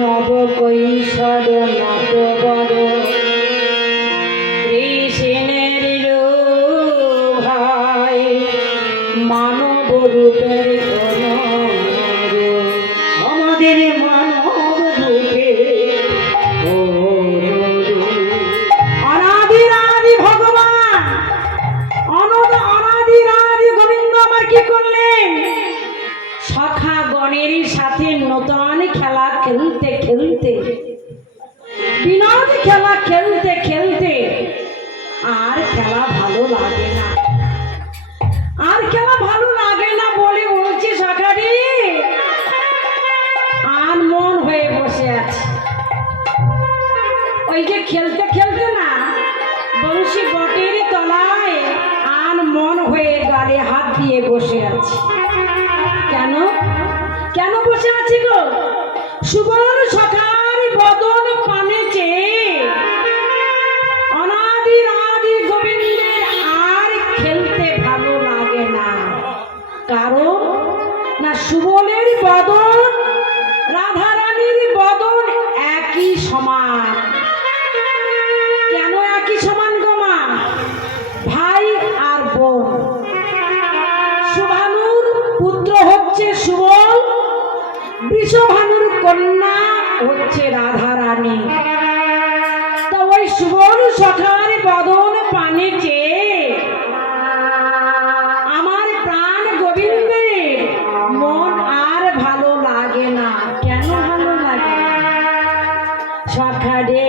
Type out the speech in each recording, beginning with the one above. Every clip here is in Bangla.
নব কৈশোর নত বড় কৃষ্ণের ভাই মানব রূপের আমাদের মানব রূপে অনাদি ভগবান অনাদি গোবিন্দ আমার কি করলেন? সখা গণের সাথে নতুন খেলা খেলতে খেলতে বিনোদ খেলা খেলতে খেলতে আর খেলা ভালো লাগে না, আর খেলা ভালো লাগে না বলে বলছে সখারি আর মন হয়ে বসে আছে। ওই যে খেলতে খেলতে না বংশী বটের তলায় আর মন হয়ে গালে হাত দিয়ে বসে আছে। কেন কেন বসে আছি গো? সুবর্ণ সখার বদন পানে চেয়ে অনাদি গোবিন্দের আর খেলতে ভালো লাগে না। কারণ না সুবলের বদন রাধারানীর বদন একই সমান। কেন একই সমান গো মা? ভাই আর বোন। সুভানুর পুত্র হচ্ছে সুবল, বৃষভানুর কন্যা হচ্ছে রাধারানী। তা ওই সুবল সখার বদন পানে চেয়ে আমার প্রাণ গোবিন্দের মন আর ভালো লাগে না। কেন ভালো লাগে না? সখারে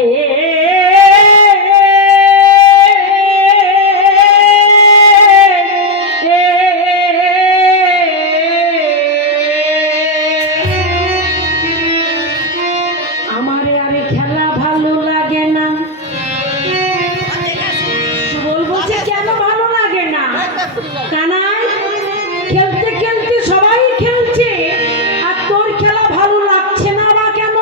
খেলতে খেলতে সবাই খেলছে আর তোর খেলা ভালো লাগছে না বা কেন?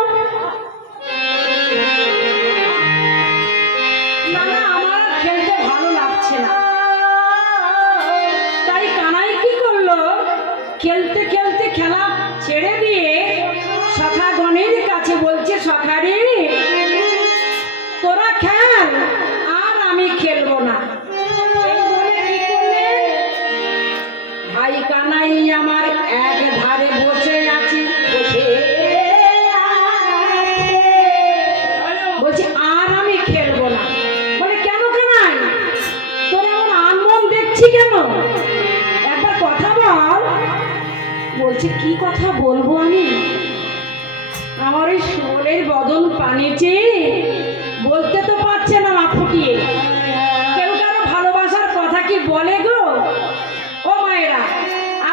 না না আমার খেলতে ভালো লাগছে না। তাই কানাই কি করলো? খেলতে খেলতে খেলা ছেড়ে দিয়ে সখাগণের কাছে বলছে সখারে তোরা খেল আর আমি খেলবো না। ভাই কানাই আমার এক ধারে বসে আছি, বলছি আর আমি খেলবো না। বলে কেন কানাই তোর এমন আনমন দেখছি কেন? একবার কথা বল। বলছে কি কথা বলবো আমি? আমার ওই সুবলের বদন পানে চেয়ে বলতে তো পারছে না মা ফুটিয়ে। কেউ কারো ভালোবাসার কথা কি বলে গো? ও মায়েরা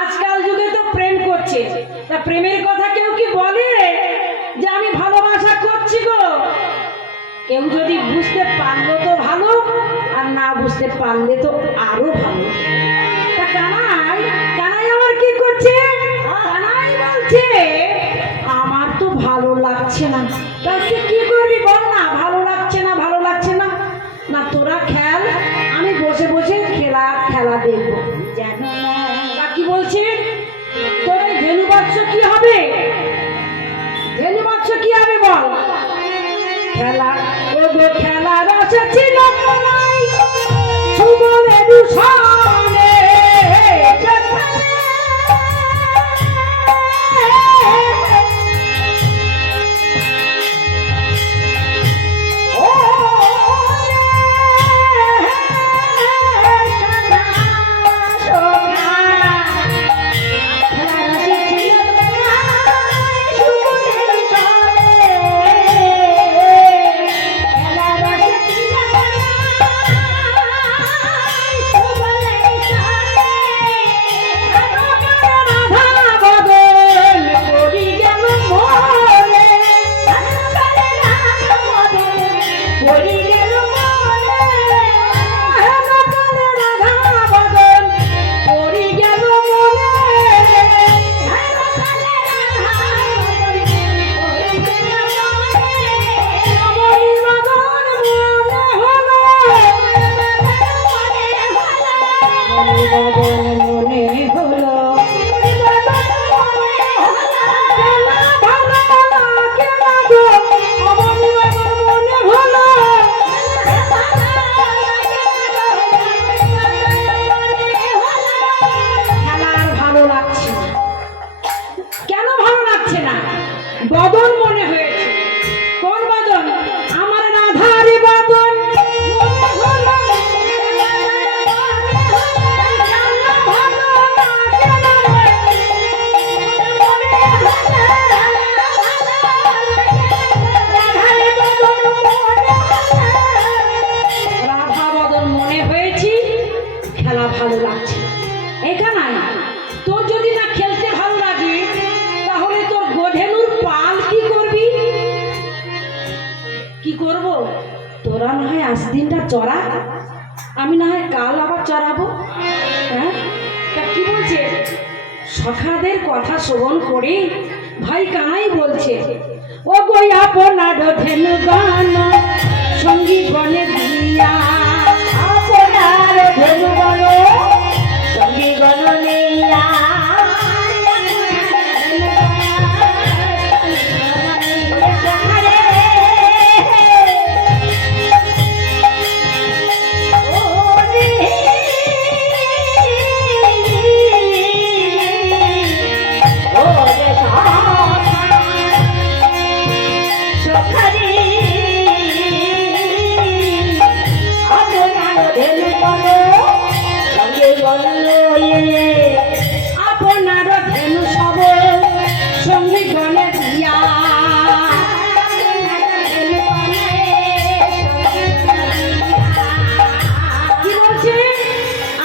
আজকাল যুগে তো প্রেম করছে, তা প্রেমের কথা কেউ কি বলে যে আমি ভালোবাসা করছি গো? কেউ যদি বুঝতে পারলো তো ভালো, আর না বুঝতে পারলে তো আরো ভালো। তা কানাই আমার কি করছে? কানাই বলছে আমার তো ভালো লাগছে না। তা কি করবি বল না? ভালো লাগছে না ভালো লাগছে না। না তোরা খেল, আমি বসে বসে খেলা দেখবো। কি বলছে তোর এই ধেনু বাচ্চ কি হবে? ধেনু বাচ্চ কি হবে বল? খেলা খেলা রস ছিল সুবলের সামনে বদন মনে হয়েছে। কোন বদন? আমার রাধারে বদন রাধা বদন মনে হয়েছে। খেলা ভালো লাগছে। এখানে তোর যদি না খেলতে ভালো লাগে তাহলে তোর গোধেনুর পাল কি করবি? কি করব? তোরা না হয় আজ দিনটা চড়া, আমি না হয় কাল আবার চড়াবো। হ্যাঁ, তা কি বলছে? সখাদের কথা শ্রবণ করে ভাই কানাই বলছে, ও গো আপনার ধেনু গান সঙ্গী গণে দিয়া, আপনার ধনু গণ সঙ্গী গণ নেইয়া, আপনার ধেনু সব সঙ্গী গণে দিয়া। কি বলছে?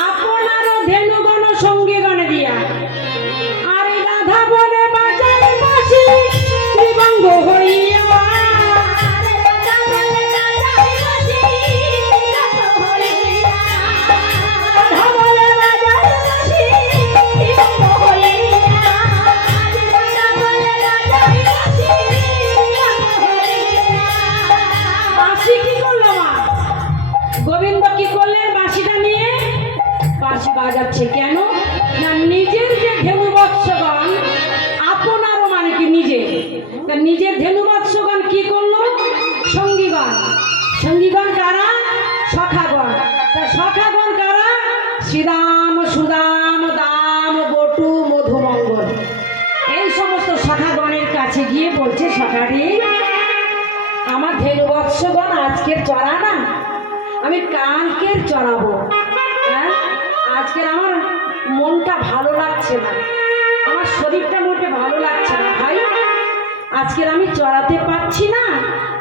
আপনার ধেনুগণ সঙ্গী গণে দিয়া। আর এই রাধা বনে বাজার বাসি ত্রিভঙ্গ হইয়া, বাঁশি কি করলো মা? গোবিন্দ কি করলেন? বাঁশিটা নিয়ে বাঁশি বাজাচ্ছে। কেন না নিজের যে ধেনুবৎসগণ, আপনারও মানে কি নিজে, তা নিজের ধেনুবৎসগণ কি করলো? সঙ্গীগণ। সঙ্গীগণ কারা? সখাগণ। তা সখাগণ কারা? শ্রীরাম, সুদাম, দাম, বটু, মধুমঙ্গল। এই সমস্ত সখাগণের কাছে গিয়ে বলছে, সখারি আমার ধেনুবৎসগণ আজকের চড়া না, আমি কালকের চড়াবো। হ্যাঁ, আজকের আমার মনটা ভালো লাগছে না, আমার শরীরটা মোটে ভালো লাগছে না ভাই, আজকের আমি চড়াতে পারছি না,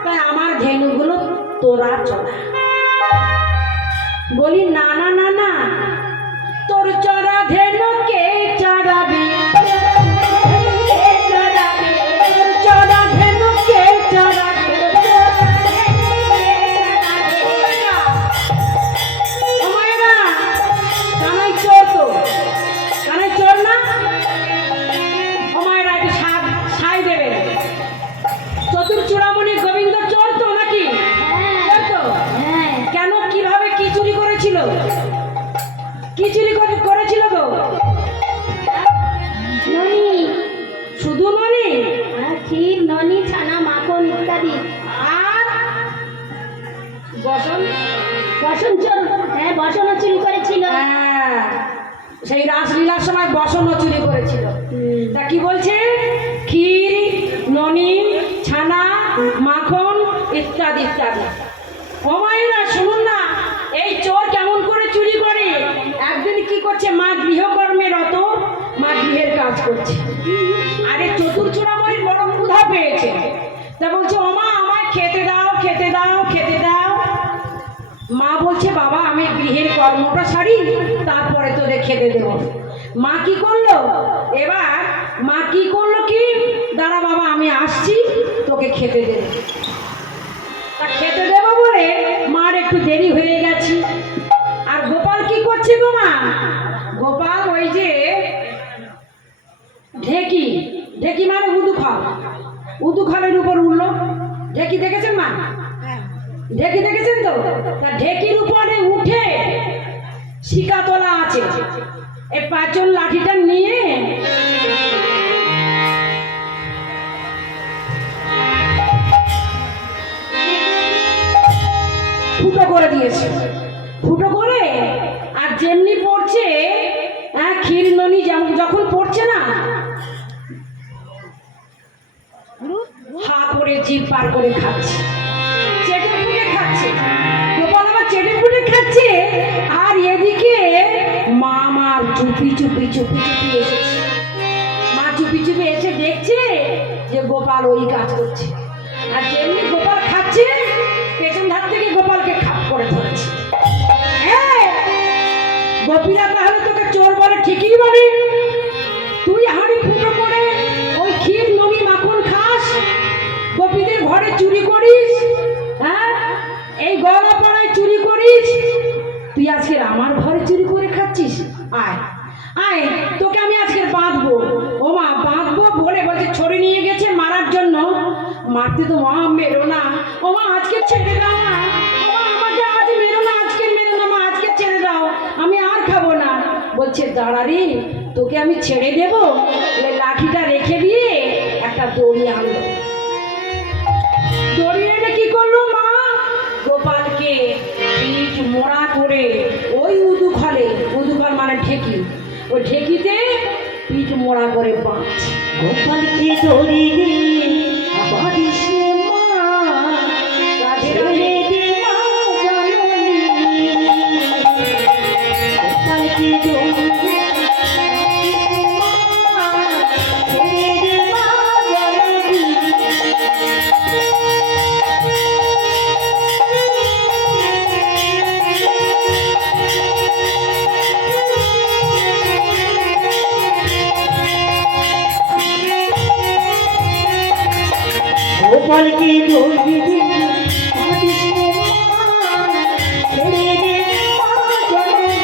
তাই আমার ধেনুগুলো তোরা চড়া। বলি না না না না, তোর চড়া ধেনু কে চড়াবে? চড়া ধেনু কে চড়াবে? ও মায়েরা, কানাই চোর তো, কানাই চোর না? ও মায়েরা একটু সাই দেবে। চতুর চূড়ামণি গোবিন্দ চোর তো নাকি? চোর তো? কেন, কিভাবে, কি চুরি করেছিল? কি চুরি করেছিল গো? ননি, শুধু ননি? ক্ষীর, ননি, ছানা, মাখন ইত্যাদি। আর বসন? বসন চোর, হ্যাঁ বসনও চুরি করেছিল। হ্যাঁ, সেই রাসলীলার সময় বসনও চুরি করেছিল। তা কি বলছে? ক্ষীর, ননি, ছানা, মাখন ইত্যাদি ইত্যাদি। ও মায়েরা শুনুন না, এই চোর কেমন করে চুরি করে? একদিন কি করছে, মা গৃহকর্মে রত, মা গৃহের কাজ করছে। আরে চতুর চূড়ামণির বড় ক্ষুধা পেয়েছে, তা বলছে, ও মা আমায় খেতে দাও, খেতে দাও, খেতে দাও। মা বলছে, বাবা আমি গৃহের কর্মটা সারি, তারপরে তোদের খেতে দেবো। মা কি করলো এবার? মা কি করলো কি, দাঁড়া বাবা আমি আসছি, তোকে খেতে দেবো। তা খেতে দেবো বলে মার একটু দেরি হয়ে গেছে। আর গোপাল কি করছে গো মা? গোপাল ওই যে ঢেকি, ঢেকি মানে উদুখাল, উদুখালের উপর উঠলো। ঢেকি দেখেছেন মা? ঢেকি দেখেছেন তো? তা ঢেকির উপরে উঠে শিকাতলা আছে, এই পাঁচন লাঠিটা নিয়ে ফুটো করে দিয়েছে। ফুটো করে আর যেমনি পড়ছে, ক্ষীর ননি যখন পড়ছে না, হা করে জিভ পার করে খাচ্ছে, চেটে ফুটে খাচ্ছে। গোপাল আমার চেটে ফুটে খাচ্ছে, আর এদিকে মা আমার চুপি চুপি চুপি চুপি এসেছে। মা চুপি চুপি এসে দেখছে যে গোপাল ওই কাজ করছে, আর যেমনি গোপাল খাচ্ছে পেছন ধার থেকে গোপালকে খাপ করে ধরেছে। গোপীরা তাহলে তোকে চোর বলে ঠিকই বলে, তুই হাঁড়ি ফুটো করে ওই ক্ষীর ননি মাখন খাস, গোপীদের ঘরে চুরি করিস, হ্যাঁ এই গলা পাড়ায় চুরি করিস, তুই আজকে আমার ঘরে চুরি করে খাচ্ছিস? আয় আয়, তোকে আমি আজকে বাঁধবো। ও মা বাঁধবো বলে বলছে ছড়ি নিয়ে গেছে মারার জন্য। মারতে তো মা মেরো না, ও মা আজকে ছেড়ে দাও না, ও মা আমাকে আজ মেরো না, আজকে মেরো না মা, আজকে ছেড়ে দাও, আমি আর খাবো না। বলছে দাঁড়া রে, তোকে আমি ছেড়ে দেবো। লাঠিটা রেখে দিয়ে একটা দড়ি আনলো, দড়ি এনে কি করলো মা, গোপালকে পিঠ মোড়া করে ওই উদুখালে, উদুখাল মানে ঢেকি, ওই ঢেকিতে পিঠ মোড়া করে বাঁধছে। গোপালকে দড়ি দিয়ে বাঁধিস রে মা, ছেড়ে দে মা জননী। গোপালকে দড়ি দিয়ে বাঁধিস রে মা, ছেড়ে দে মা জননী। গোপালকে দড়ি দিয়ে বাঁধিস রে মা, ছেড়ে দে মা জননী,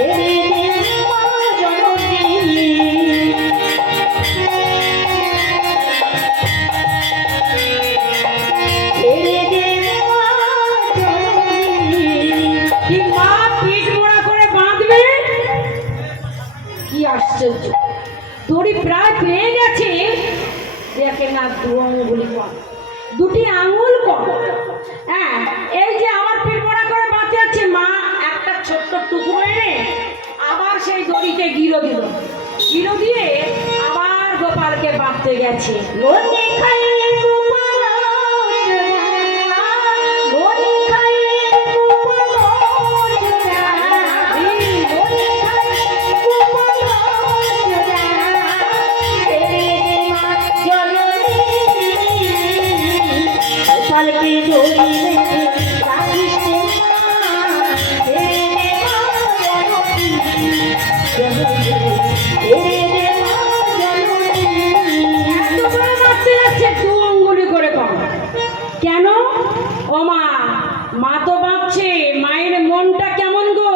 ছেড়ে দে মা জননী। ছেড়ে দে মা জননী। কি মা পিঠ মোড়া করে বাঁধবে? কি আশ্চর্য, দড়ি প্রায় পেয়ে গেছে, দেখে না দু আঙুলি কম, দুটি আঙুল কম। হ্যাঁ এই যে আমার পিঠ মোড়া করে বাঁধতে আছে, মা একটা ছোট্ট টুকরো এনে আবার সেই দড়িতে গিরো দিল, গিরো দিয়ে আবার গোপালকে বাঁধতে গেছে। লোনে খাইয়ে গোপাল চোরা, লোনে খাইয়ে গোপাল চোরা, লোনে খাইয়ে গোপাল চোরা, ছেড়ে দে মা জননী। গোপালকে দড়ি রেখে রাখিস রে মা, ছেড়ে দে মা জননী, জননী, ছেড়ে দে মা জননী। এত করে বাঁধতে যাচ্ছে, দু আঙ্গুলি করে কম কেন? ও মা, মা তো বাঁধছে, মায়ের মনটা কেমন গো,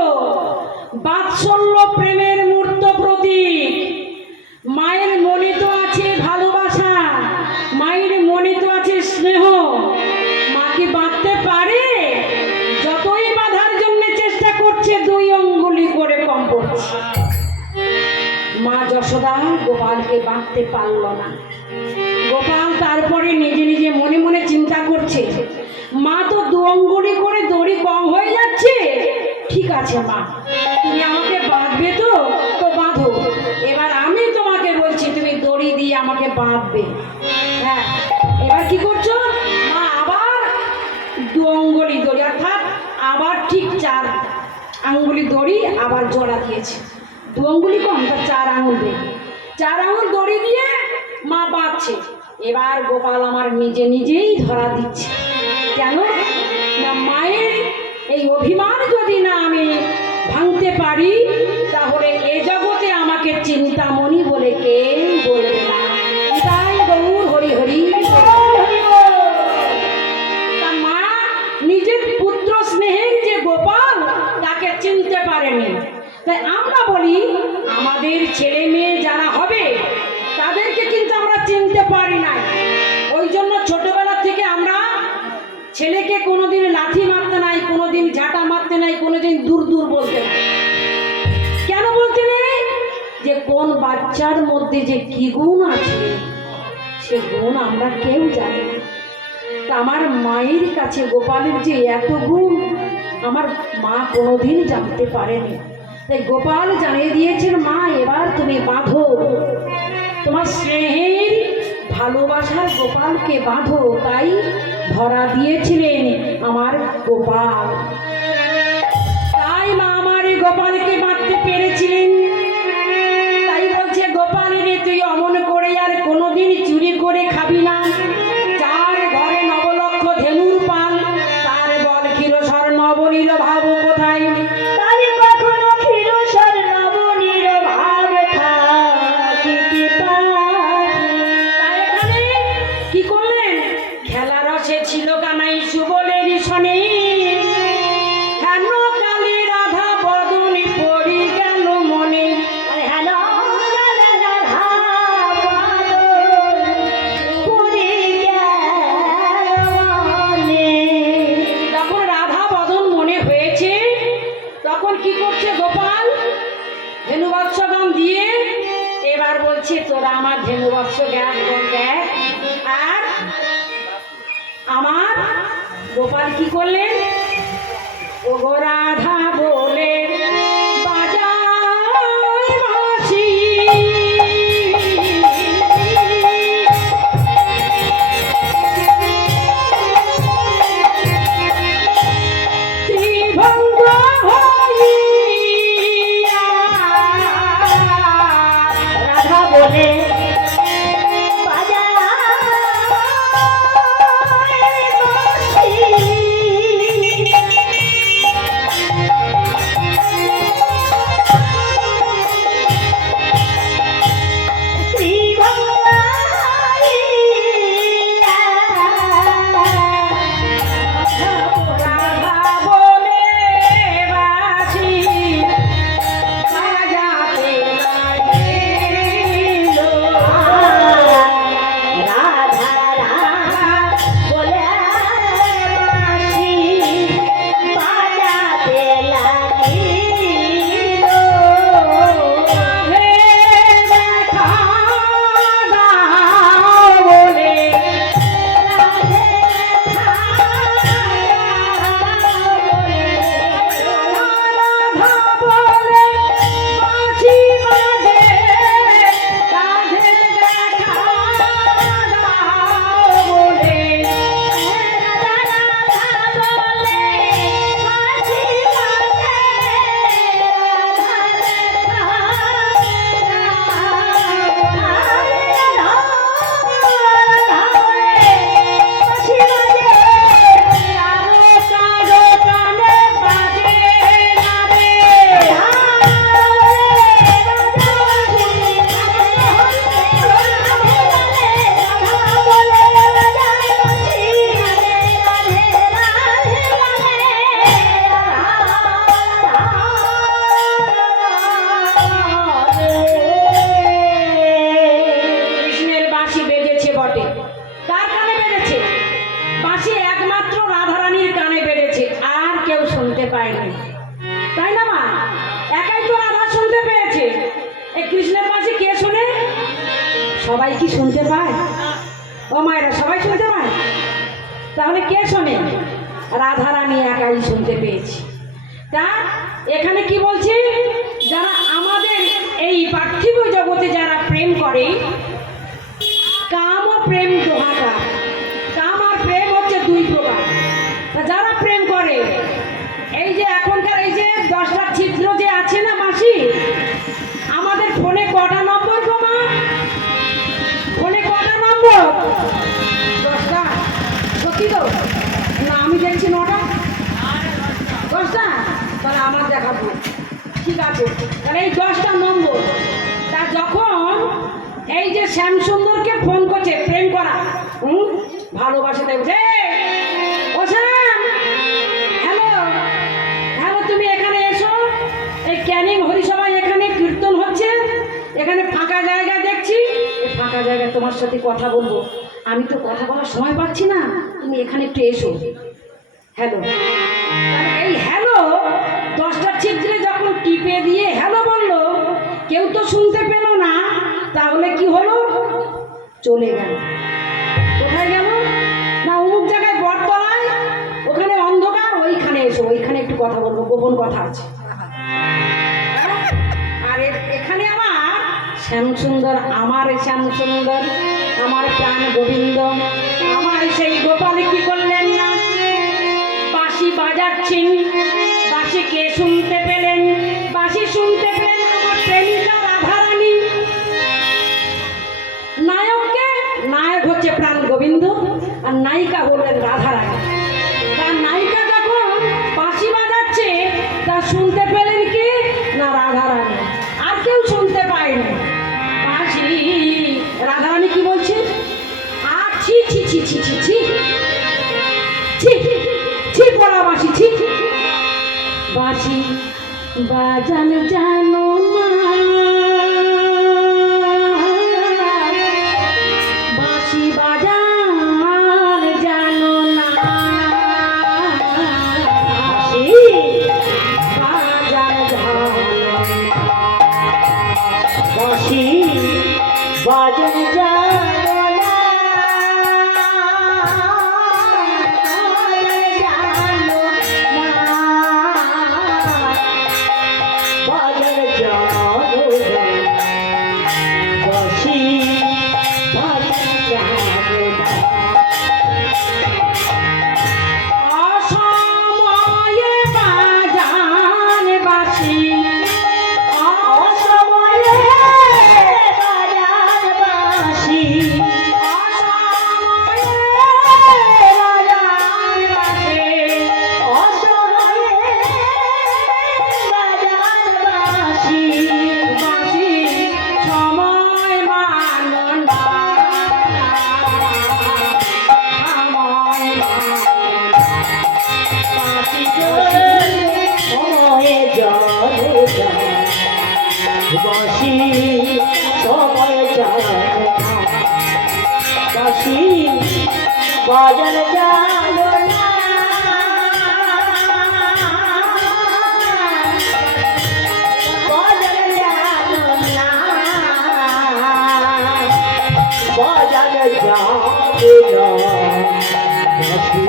বাৎসল্য প্রেমের মূর্ত প্রতীক। মায়ের মনে তো আছে ভালোবাসা, মায়ের মনে তো আছে স্নেহ। মা কি বাঁধতে পারে? যতই বাঁধার জন্য চেষ্টা করছে, দুই আঙ্গুলি করে কম পড়ছে। মা যশোদা গোপালকে বাঁধতে পারল না। গোপাল তারপরে নিজে নিজে মনে মনে চিন্তা করছে, মা তো দু আঙ্গুলি করে দড়ি কম হয়ে যাচ্ছে, ঠিক আছে মা তুমি আমাকে বাঁধবে তো, তো বাঁধো, এবার আমি তোমাকে বলছি তুমি দড়ি দিয়ে আমাকে বাঁধবে। হ্যাঁ এবার কি করছো মা, আবার দু আঙ্গুলি দড়ি, অর্থাৎ আবার ঠিক 4 আঙ্গুলি দড়ি আবার জোড়া দিয়েছে। দু আঙ্গুলি কম, তার 4 আঙ্গুল দিয়ে 4 আঙ্গুল দড়ি দিয়ে মা বাঁধছে। এবার গোপাল আমার নিজে নিজেই ধরা দিচ্ছে। কেন না, মায়ের এই অভিমান যদি না আমি ভাঙতে পারি, তাহলে এ জগতে আমাকে চিন্তামণি বলে কেউ বলবে না। তাই গৌর হরি হরি হরি বল। তা মা নিজের পুত্র স্নেহের যে গোপাল, তাকে চিনতে পারেনি। তাই আমরা বলি, আমাদের ছেলে মেয়ে যারা হবে তাদেরকে কিন্তু আমরা চিনতে পারি না। ওই জন্য ছোটবেলা থেকে আমরা ছেলেকে কোনোদিন লাথি মারতে নাই, কোনোদিন ঝাঁটা মারতে নাই, কোনোদিন দূর দূর বলতে নাই। কেন বলতে নেই? যে কোন বাচ্চার মধ্যে যে কি গুণ আছে, সে গুণ আমরা কেউ জানি না। তা আমার মায়ের কাছে গোপালের যে এত গুণ, আমার মা কোনোদিন জানতে পারেনি। তাই গোপাল জানিয়ে দিয়েছেন, মা এবার তুমি বাঁধো। তোমার স্নেহের ভালোবাসার গোপালকে বাঁধো, তাই ধরা দিয়েছিলেন আমার গোপাল। তাই মা আমার এই গোপালকে বাঁধতে পেরেছিলেন। তাই বলছে গোপাল রে, তুই অমন করে আর কোনোদিন চুরি করে খাবি না। যার ঘরে নবলক্ষ ধেনুর পাল, তার বল ক্ষীরসর নবনীর ভাব কোথায়? তার কখনো ক্ষীরসর নবনীর ভাব থাকিতে পারে। তাই এখানে কি করলেন? খেলা রসে ছিল কানাই সুবলের সনে, হেন কালে রাধা বদনী পড়ি গেল মনে। আরে হ্যালো রাধা পড়ে গেল মনে। যখন রাধা বদন মনে হয়েছে, তখন কি করছে গোপাল? ধেনুবৎসগণ দিয়ে এবার বলছে, তোরা আমার ধেনুবৎস জ্ঞান দেখ। আর আমার গোপাল কি করলেন? ও গো রাধা বলে বাজায় বাঁশি, ত্রিভঙ্গ হইয়া রাধা বলে বাজায় বাঁশি। রাধা বলে বাঁশি বাজাতে লাগিল। রাধা রাধা বলে বাঁশি বাজাতে লাগিল। হে দেখা দাও বলে রাধা বলে বাঁশি বাজে, রাধে দেখা দাও বলে। কারো কানে বাজে না রে। কৃষ্ণের বাঁশি বেজেছে বটে, কার কানে বেজেছে? বাঁশি একমাত্র রাধারানীর কানে বেজেছে, আর কেউ শুনতে পায়নি। তাই না মা? একাই তো রাধা শুনতে পেয়েছে। এই কৃষ্ণের বাঁশি কে শোনে? সবাই কি শুনতে পায়? ও মায়েরা, সবাই শুনতে পায়? তাহলে কে শোনে? রাধারানী একাই শুনতে পেয়েছে। তা এখানে কি বলছে? যারা আমাদের এই পার্থিব জগতে যারা প্রেম করে, কাম ও প্রেম দোহাটা। কাম আর প্রেম হচ্ছে দুই প্রকার। তা যারা প্রেম করে, এই যে এখনকার এই যে 10টা ছিদ্র যে আছে না মাসি, আমাদের ফোনে কটা নম্বর গো মা? ফোনে কটা নম্বর? 10টা। সত্যি তো? না আমি দেখছি 9টা। 10টা? তাহলে আমার দেখাবো। ঠিক আছে, তাহলে এই 10টা নম্বর। তা যখন এই যে শ্যামসুন্দরকে ফোন করছে প্রেম করা, ভালোবাসে, তাই বলছে, ও শ্যাম, হ্যালো হ্যালো, তুমি এখানে এসো। এই ক্যানিং হরিসভায় এখানে কীর্তন হচ্ছে, এখানে ফাঁকা জায়গা দেখছি, এই ফাঁকা জায়গায় তোমার সাথে কথা বলবো। আমি তো কথা বলার সময় পাচ্ছি না, তুমি এখানে একটু এসো। হ্যালো। এই হ্যালো 10টা ছিদ্রে যখন টিপে দিয়ে হ্যালো বললো, কেউ তো শুনতে পেল না। তাহলে কি হলো? চলে গেল। কোথায় গেল? না অমুক জায়গায় বটতলায়, ওখানে অন্ধকার, ওইখানে এসো, ওইখানে একটু কথা বলবো, গোপন কথা আছে। আর এখানে আমার শ্যামসুন্দর, আমার শ্যামসুন্দর, আমার প্রাণ গোবিন্দ, আমার সেই গোপাল কি করলেন না, বাঁশি বাজাচ্ছেন। বাঁশি কে শুনতে পেলেন? বাঁশি শুনতে পেলেন আমার প্রেমিকা রাধারানী। নায়ককে, নায়ক হচ্ছে প্রাণ গোবিন্দ, আর নায়িকা হলেন রাধারানী। তার নায়িকা যখন বাঁশি বাজাচ্ছে, তা শুনতে পেলেন কি না রাধারানী, আর কেউ শুনতে পায়নি। বাঁশি, রাধারানী কি বলছে? ছি ছি ছি ছি ছি ছি ছি ছি, বলা বাঁশি ছি। বাঁশি বাজান জানো না, বাঁশি বাজান জানো না, বাঁশি বাজান জানো না, বাঁশি বাজান জানো না, বাজান জানো না, বাঁশি বাজান জানো না। অসময়ে বাজান বাঁশি, অসময়ে বাজান বাঁশি, অসময়ে বাজান বাঁশি, অসময়ে বাজান বাঁশি, বাঁশি সময় মানো না, সময় মানো না, বাঁশি সময়ে জানো না, বাঁশি সময়ে জানো না, বাঁশি বাজান জানো না, বাজান জানো না, বাজান জানো না, বাঁশি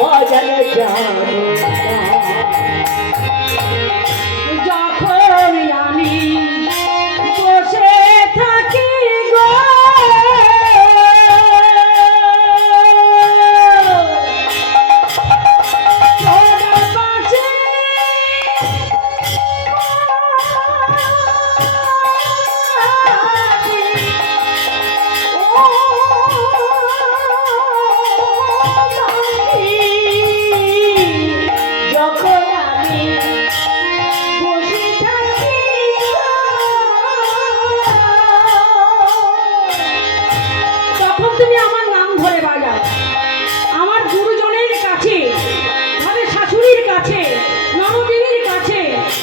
বাজান জানো না। যখন আমি বসে থাকি গো, তোর পাশে যখন আমি বসে থাকি তখন তুমি আমার নাম ধরে বাজাও। আমার গুরুজনের কাছে, মানে শাশুড়ির কাছে, ননদিনীর কাছে,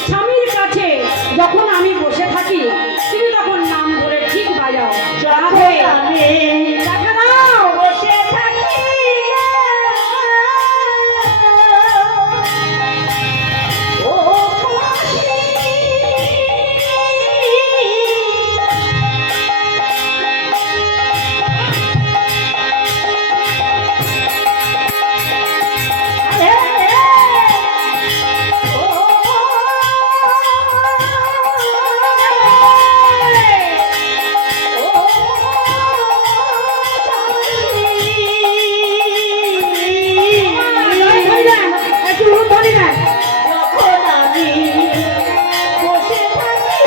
স্বামীর কাছে যখন আমি বসে থাকি, তুমি তখন নাম ধরে ঠিক বাজাও। যখন আমি দেখা দাও। বসে থাকি ও বাঁশি, একটু ধরি না। যখন আমি বসে থাকি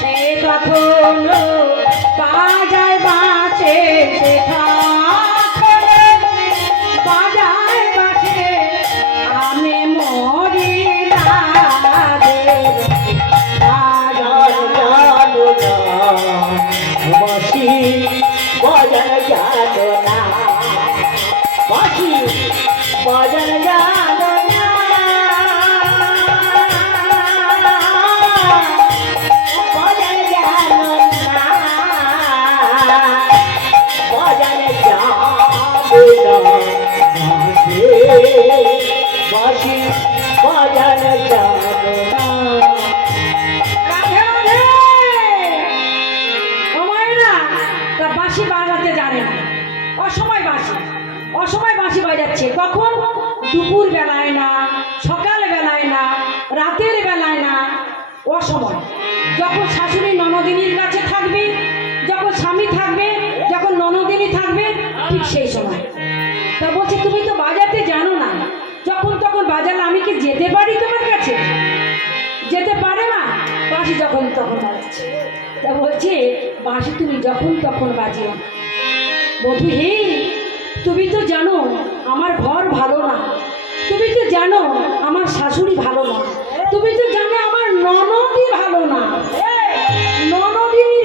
সে তখন বাজায় বাঁচে, সে তখন বাজায় বাঁচে, আমি মরি রাধে বাজান জানো না, বাঁশি বাজান জানো না, বাঁশি বাজান জানো না, বাজান জানো না, বাজান বাঁশি বাজাতে জানে না, অসময় বাঁশি বাজাচ্ছে। কখন? দুপুর বেলায় না, সকাল বেলায় না, রাতের বেলায় না, অসময়। যখন শাশুড়ি ননদিনীর কাছে থাকবে, যখন স্বামী থাকবে, যখন ননদিনী থাকবে, ঠিক সেই সময়। তা বলছে তুমি তো বাজাতে জানো না, যখন তখন বাজালে আমি কি যেতে পারি তোমার কাছে? যেতে পারে না, বাঁশি যখন তখন বাজাচ্ছে। তা বলছে বাঁশি তুমি যখন তখন বাজিও না। বধূ হে, তুমি তো জানো আমার ঘর ভালো না, তুমি তো জানো আমার শাশুড়ি ভালো না, তুমি তো জানো আমার ননদই ভালো না, ননদিনী